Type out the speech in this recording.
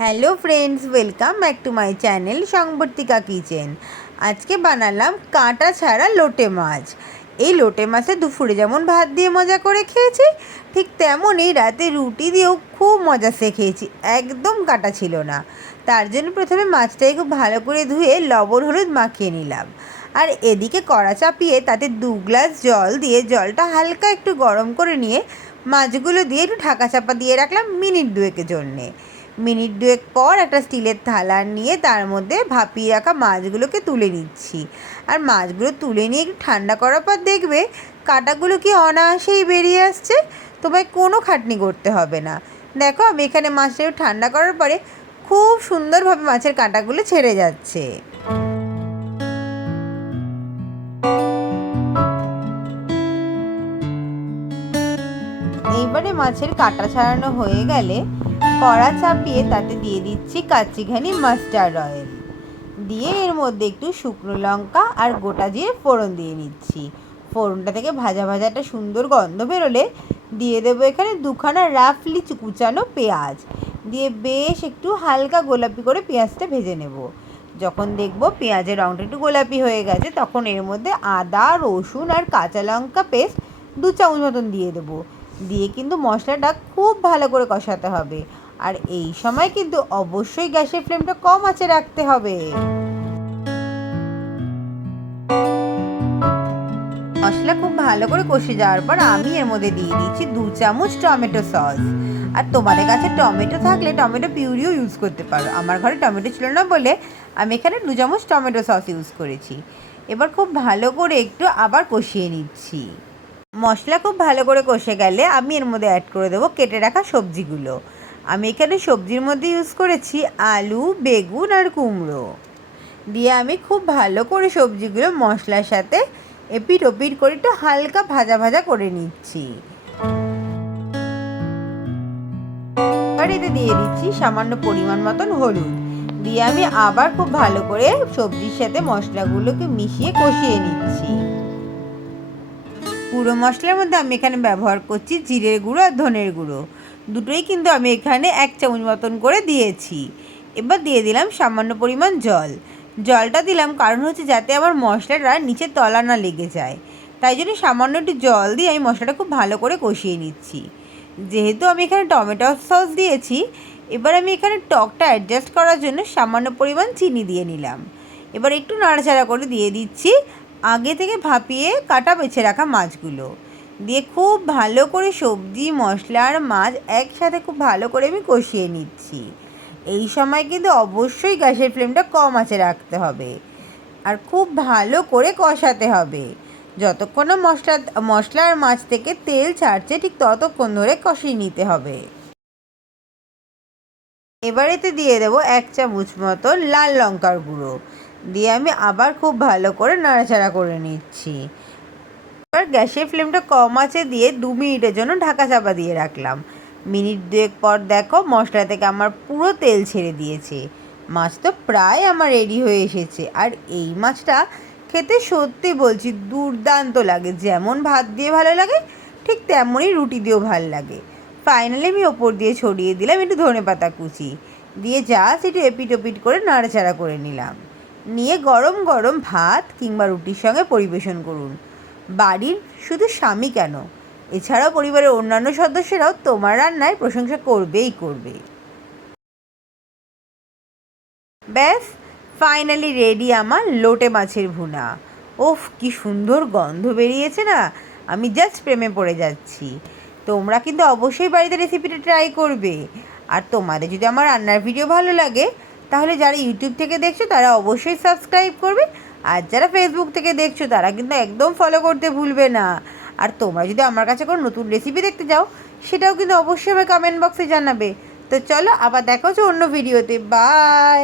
Hello friends welcome back to my channel Sangbartika kitchen আজকে বানালাম কাঁটা ছাড়া লোটে মাছ। এই লোটে মাছে দুপুরে যেমন ভাত দিয়ে মজা করে খেয়েছি, ঠিক তেমনই রাতে রুটি দিয়েও খুব মজা সে খেয়েছি, একদম কাটা ছিল না। তার জন্য প্রথমে মাছটাকে খুব ভালো করে ধুয়ে লবণ হলুদ মাখিয়ে নিলাম। আর এদিকে কড়া চাপিয়ে তাতে দু গ্লাস জল দিয়ে জলটা হালকা একটু গরম করে নিয়ে মাছগুলো দিয়ে একটু ঢাকা চাপা দিয়ে রাখলাম মিনিট দুয়েকের জন্যে। মিনিট দুয়েক পর একটা স্টিলের থালা নিয়ে তার মধ্যে ভাপিয়ে রাখা মাছগুলোকে তুলে নিচ্ছি। আর মাছগুলো তুলে নিয়ে একটু ঠান্ডা করার পর দেখবে কাঁটাগুলো কি অনায়াসেই বেরিয়ে আসছে। তোমায় কোনো খাটনি করতে হবে না। দেখো আমি এখানে মাছটা ঠান্ডা করার পরে খুব সুন্দরভাবে মাছের কাঁটাগুলো ছেড়ে যাচ্ছে। এইবারে মাছের কাঁটা ছাড়ানো হয়ে গেলে কড়া চাপিয়ে তাতে দিয়ে দিচ্ছি কাচিঘানি মাস্টার্ড অয়েল। দিয়ে এর মধ্যে একটু শুকনো লঙ্কা আর গোটা জিরে ফোড়ন দিয়ে নিচ্ছি। ফোড়নটা থেকে ভাজা ভাজা একটা সুন্দর গন্ধ বেরোলে দিয়ে দেবো এখানে দুখানা রাফলি কুচানো পেঁয়াজ। দিয়ে বেশ একটু হালকা গোলাপি করে পেঁয়াজটা ভেজে নেব। যখন দেখব পেঁয়াজের রঙটা একটু গোলাপি হয়ে গেছে, তখন এর মধ্যে আদা, রসুন আর কাঁচা লঙ্কা পেস্ট দু চামচ মতন দিয়ে দেবো। দিয়ে কিন্তু মশলাটা খুব ভালো করে কষাতে হবে। আর এই সময় কিন্তু অবশ্যই গ্যাসের ফ্লেমটা কম আছে রাখতে হবে। মশলা খুব ভালো করে কষে যাওয়ার পর আমি এর মধ্যে দিয়ে দিচ্ছি দু চামচ টমেটো সস। আর তোমাদের কাছে টমেটো থাকলে টমেটো পিউরিও ইউজ করতে পারো। আমার ঘরে টমেটো ছিল না বলে আমি এখানে দু চামচ টমেটো সস ইউজ করেছি। এবার খুব ভালো করে একটু আবার কষিয়ে নিচ্ছি। মশলা খুব ভালো করে কষে গেলে আমি এর মধ্যে অ্যাড করে দেবো কেটে রাখা সবজিগুলো। আমি এখানে সবজির মধ্যে ইউজ করেছি আলু, বেগুন আর কুমড়ো। দিয়ে আমি খুব ভালো করে সবজিগুলো মশলার সাথে এপিট ওপিট করে একটু হালকা ভাজা ভাজা করে নিচ্ছি। এতে দিয়ে দিচ্ছি সামান্য পরিমাণ মতন হলুদ। দিয়ে আমি আবার খুব ভালো করে সবজির সাথে মশলাগুলোকে মিশিয়ে কষিয়ে নিচ্ছি। পুরো মশলার মধ্যে আমি এখানে ব্যবহার করছি জিরের গুঁড়ো আর ধনের গুঁড়ো। দুটোই কিন্তু আমি এখানে এক চামচ মতন করে দিয়েছি। এবার দিয়ে দিলাম সামান্য পরিমাণ জল। জলটা দিলাম কারণ হচ্ছে যাতে আমার মশলাটা নিচে তলা না লেগে যায়। তাই জন্য সামান্য একটু জল দিয়ে আমি মশলাটা খুব ভালো করে কষিয়ে নিচ্ছি। যেহেতু আমি এখানে টমেটো সস দিয়েছি, এবার আমি এখানে টকটা অ্যাডজাস্ট করার জন্য সামান্য পরিমাণ চিনি দিয়ে নিলাম। এবার একটু নাড়াচাড়া করে দিয়ে দিচ্ছি আগে থেকে ভাপিয়ে কাটা বেছে রাখা মাছগুলো। দিয়ে খুব ভালো করে সবজি, মশলা আর মাছ একসাথে খুব ভালো করে আমি কষিয়ে নিচ্ছি। এই সময় কিন্তু অবশ্যই গ্যাসের ফ্লেমটা কম আছে রাখতে হবে আর খুব ভালো করে কষাতে হবে। যতক্ষণ না মশলা মশলা আর মাছ থেকে তেল ছাড়ছে, ঠিক ততক্ষণ ধরে কষিয়ে নিতে হবে। এবার এতে দিয়ে দেবো এক চামচ মতো লাল লঙ্কার গুঁড়ো। দিয়ে আমি আবার খুব ভালো করে নাড়াচাড়া করে নিচ্ছি। এবার গ্যাসের ফ্লেমটা কম আছে দিয়ে দু মিনিটের জন্য ঢাকা চাপা দিয়ে রাখলাম। মিনিট দুয়েক পর দেখো মশলা থেকে আমার পুরো তেল ছেড়ে দিয়েছে। মাছ তো প্রায় আমার রেডি হয়ে এসেছে। আর এই মাছটা খেতে সত্যি বলছি দুর্দান্ত লাগে। যেমন ভাত দিয়ে ভালো লাগে, ঠিক তেমনই রুটি দিয়েও ভালো লাগে। ফাইনালি আমি ওপর দিয়ে ছড়িয়ে দিলাম একটু ধনে পাতা কুচি। দিয়ে একটু এপিট ওপিট করে নাড়াচাড়া করে নিলাম। নিয়ে গরম গরম ভাত কিংবা রুটির সঙ্গে পরিবেশন করুন। বাড়ির শুধু স্বামী কেন? এছাড়াও পরিবারের অন্যান্য সদস্যরাও তোমার রান্নায় প্রশংসা করবেই করবে। ব্যাস ফাইনালি রেডি আমার লোটে মাছের ভুনা। ওফ, কি সুন্দর গন্ধ বেরিয়েছে না? আমি জাস্ট প্রেমে পড়ে যাচ্ছি। তোমরা কিন্তু অবশ্যই বাড়িতে রেসিপিটা ট্রাই করবে। আর তোমাদের যদি আমার রান্নার ভিডিও ভালো লাগে, তাহলে যারা ইউটিউব থেকে দেখছ, তারা অবশ্যই সাবস্ক্রাইব করবে। আর যারা ফেসবুক থেকে দেখছ, তারা কিন্তু একদম ফলো করতে ভুলবে না। আর তোমরা যদি আমার কাছে কোনো নতুন রেসিপি দেখতে যাও, সেটাও কিন্তু অবশ্যই আমার কমেন্ট বক্সে জানাবে। তো চলো, আবার দেখা হচ্ছে অন্য ভিডিওতে বাই